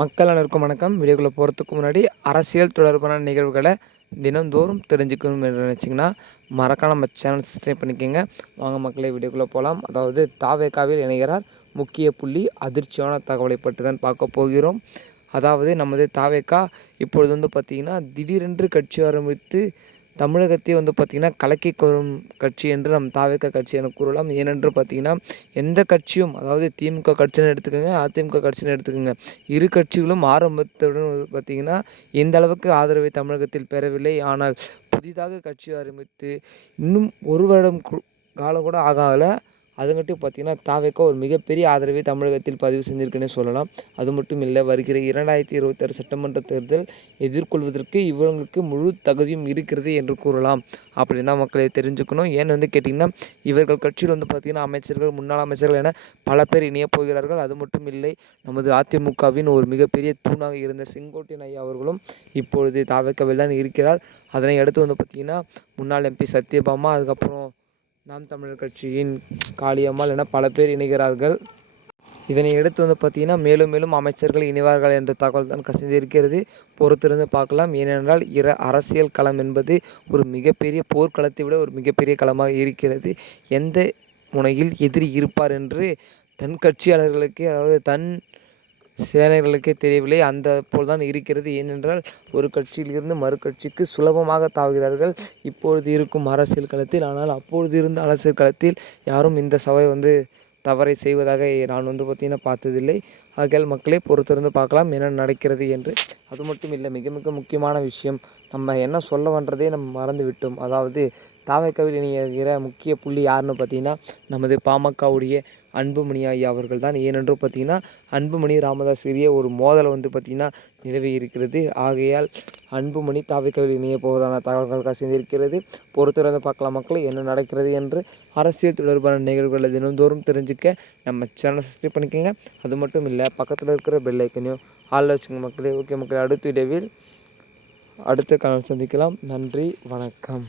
மக்கள் அனைவருக்கும் வணக்கம். வீடியோக்குள்ளே போகிறதுக்கு முன்னாடி அரசியல் தொடர்பான நிகழ்வுகளை தினந்தோறும் தெரிஞ்சுக்கணும் என்று நினச்சிங்கன்னா மறக்காம நம்ம சேனல் சப்ஸ்கிரைப் பண்ணிக்கோங்க. வாங்க மக்களே வீடியோக்குள்ளே போகலாம் அதாவது தாவேக்காவில் இணைகிறார் முக்கிய புள்ளி அதிர்ச்சியான தகவலை பற்றி தான் பார்க்க போகிறோம். அதாவது நமது தாவேக்கா இப்பொழுது வந்து பார்த்திங்கன்னா திடீரென்று கட்சி ஆரம்பித்து தமிழகத்தை வந்து பார்த்திங்கன்னா கலக்கி கொள்ளும் கட்சி என்று நம் தாவேக்கா கட்சி என கூறலாம். ஏனென்று பார்த்திங்கன்னா எந்த கட்சியும் அதாவது திமுக கட்சின்னு எடுத்துக்கோங்க அதிமுக கட்சின்னு எடுத்துக்கோங்க இரு கட்சிகளும் ஆரம்பத்துடன் பார்த்திங்கன்னா எந்த அளவுக்கு ஆதரவை தமிழகத்தில் பெறவில்லை. ஆனால் புதிதாக கட்சி ஆரம்பித்து இன்னும் ஒரு வருடம் காலம் கூட ஆகலை. அதுங்கட்டும் பார்த்திங்கன்னா தாவேக்கா ஒரு மிகப்பெரிய ஆதரவை தமிழகத்தில் பதிவு செஞ்சுருக்குன்னே சொல்லலாம். அது மட்டும் இல்லை வருகிற இரண்டாயிரத்தி இருபத்தாறு சட்டமன்ற தேர்தல் எதிர்கொள்வதற்கு இவங்களுக்கு முழு தகுதியும் இருக்கிறது என்று கூறலாம். அப்படின்னு தான் மக்களை தெரிஞ்சுக்கணும். ஏன்னு வந்து கேட்டிங்கன்னா இவர்கள் கட்சியில் வந்து பார்த்திங்கன்னா அமைச்சர்கள் முன்னாள் அமைச்சர்கள் என பல பேர் இணையப் போகிறார்கள். அது மட்டும் இல்லை நமது அதிமுகவின் ஒரு மிகப்பெரிய தூணாக இருந்த செங்கோட்டையன் ஐயா அவர்களும் இப்பொழுது தாவேக்காவில் தான் இருக்கிறார். அதனை அடுத்து வந்து பார்த்திங்கன்னா முன்னாள் எம்பி சத்யபாமா அதுக்கப்புறம் நாம் தமிழர் கட்சியின் காளியம்மாள் என பல பேர் இணைகிறார்கள். இதனை எடுத்து வந்து பார்த்திங்கன்னா மேலும் மேலும் அமைச்சர்கள் இணைவார்கள் என்ற தகவல் தான் கசிந்திருக்கிறது பொறுத்திருந்து பார்க்கலாம். ஏனென்றால் இர அரசியல் களம் என்பது ஒரு மிகப்பெரிய போர்க்களத்தை விட ஒரு மிகப்பெரிய களமாக இருக்கிறது. எந்த முனையில் எதிரி இருப்பார் என்று தன் கட்சியாளர்களுக்கு அதாவது தன் சேனைகளுக்கே தெரியவில்லை. அந்த போல் தான் இருக்கிறது. ஏனென்றால் ஒரு கட்சியிலிருந்து மறு கட்சிக்கு சுலபமாக தாவுகிறார்கள். இப்பொழுது இருக்கும் அரசியல் களத்தில். ஆனால் அப்பொழுது இருந்த அரசியல் களத்தில் யாரும் இந்த சபை வந்து தவறை செய்வதாக நான் வந்து பார்த்திங்கன்னா பார்த்ததில்லை. ஆகையால் மக்களே பொறுத்திருந்து பார்க்கலாம் என்ன நடக்கிறது என்று. அது மட்டும் இல்லை மிக மிக முக்கியமான விஷயம் நம்ம என்ன சொல்ல வந்ததே நம்ம மறந்து விட்டோம் அதாவது தாவைக்கவில் இணைகிற முக்கிய புள்ளி யாருன்னு பார்த்தீங்கன்னா நமது பாமகவுடைய அன்புமணி ஐயா அவர்கள் தான் ஏனென்று பார்த்தீங்கன்னா அன்புமணி ராமதாஸ் இடையே ஒரு மோதலை வந்து பார்த்திங்கன்னா நிலவி இருக்கிறது. ஆகையால் அன்புமணி தாவிக்கவில் இணைய போவதான தகவல்கள் கசிந்திருக்கிறது பொறுத்திருந்து பார்க்கலாம் மக்கள் என்ன நடக்கிறது என்று அரசியல் தொடர்பான நிகழ்வுகளை தினந்தோறும் தெரிஞ்சுக்க நம்ம சேனலை சப்ஸ்கிரைப் பண்ணிக்கோங்க. அது மட்டும் இல்லை பக்கத்தில் இருக்கிற பெல் ஐக்கனையும் ஆளில் வச்சுங்க மக்களே. ஓகே மக்களே அடுத்த இடவில் அடுத்த காலம் சந்திக்கலாம். நன்றி வணக்கம்.